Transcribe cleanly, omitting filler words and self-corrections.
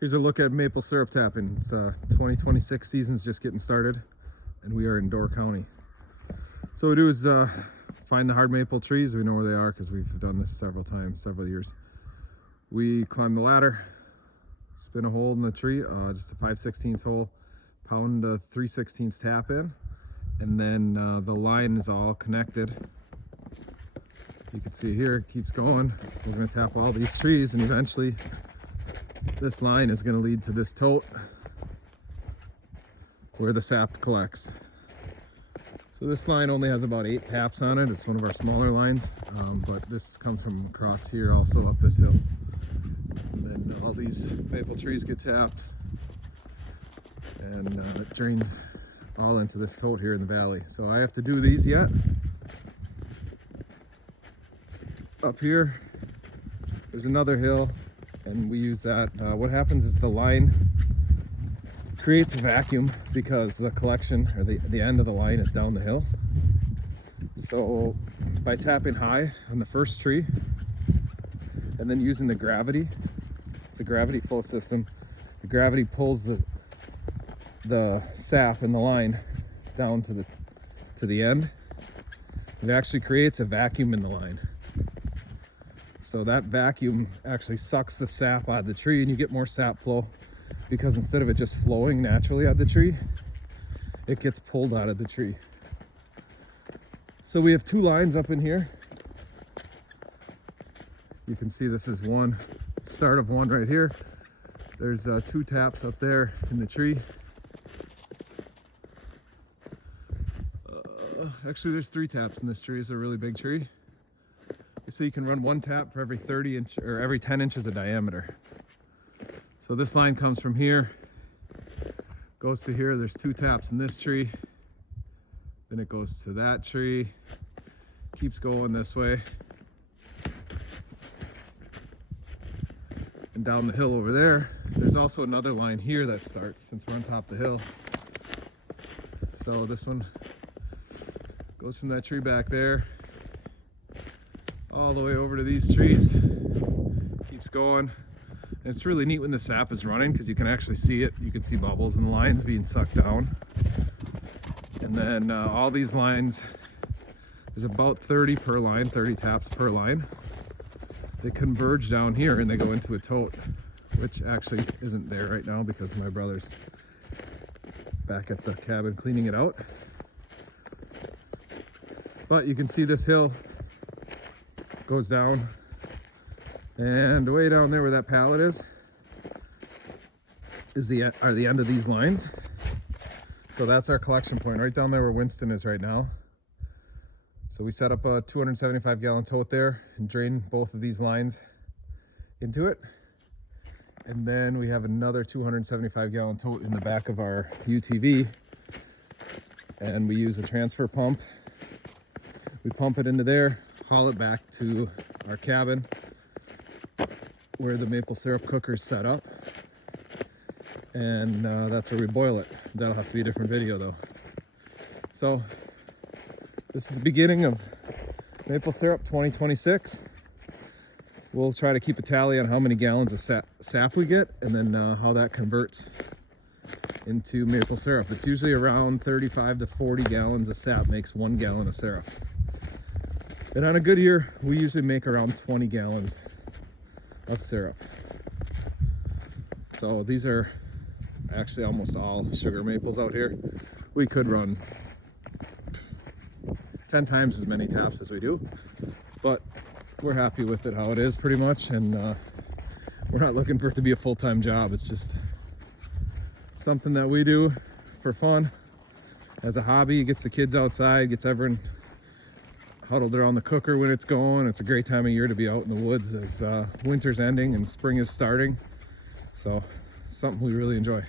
Here's a look at maple syrup tapping. It's 2026 season's just getting started, and we are in Door County. So what we do is find the hard maple trees. We know where they are because we've done this several times, several years. We climb the ladder, spin a hole in the tree, just a 5/16 hole, pound a 3/16 tap in, and then the line is all connected. You can see here, it keeps going. We're going to tap all these trees, and eventually this line is going to lead to this tote where the sap collects. So this line only has about 8 taps on it. It's one of our smaller lines, but this comes from across here, also up this hill. And then all these maple trees get tapped, and it drains all into this tote here in the valley. So I have to do these yet. Up here, there's another hill, and we use that. What happens is the line creates a vacuum because the collection, or the end of the line, is down the hill. So by tapping high on the first tree and then using the gravity, it's a gravity flow system. The gravity pulls the sap in the line down to the end. It actually creates a vacuum in the line. So that vacuum actually sucks the sap out of the tree, and you get more sap flow because instead of it just flowing naturally out of the tree, it gets pulled out of the tree. So we have 2 lines up in here. You can see this is one, start of one right here. There's 2 taps up there in the tree. Actually, there's 3 taps in this tree. It's a really big tree. So you can run 1 tap for every 30 inch or every 10 inches of diameter. So this line comes from here, goes to here. There's 2 taps in this tree. Then it goes to that tree, keeps going this way. And down the hill over there, there's also another line here that starts, since we're on top of the hill. So this one goes from that tree back there all the way over to these trees, keeps going. And it's really neat when the sap is running because you can actually see it. You can see bubbles in the lines being sucked down. And then all these lines, there's about 30 per line, 30 taps per line. They converge down here and they go into a tote, which actually isn't there right now because my brother's back at the cabin cleaning it out. But you can see this hill goes down, and way down there where that pallet is the end of these lines. So that's our collection point right down there where Winston is right now. So we set up a 275 gallon tote there and drain both of these lines into it. And then we have another 275 gallon tote in the back of our UTV, and we use a transfer pump. We pump it into there, haul it back to our cabin where the maple syrup cooker is set up, and that's where we boil it. That'll have to be a different video though. So this is the beginning of maple syrup 2026. We'll try to keep a tally on how many gallons of sap we get, and then how that converts into maple syrup. It's usually around 35 to 40 gallons of sap makes 1 gallon of syrup. And on a good year, we usually make around 20 gallons of syrup. So these are actually almost all sugar maples out here. We could run 10 times as many taps as we do, but we're happy with it how it is pretty much, and we're not looking for it to be a full-time job. It's just something that we do for fun as a hobby. It gets the kids outside, gets everyone huddled around the cooker when it's going. It's a great time of year to be out in the woods as winter's ending and spring is starting. So something we really enjoy.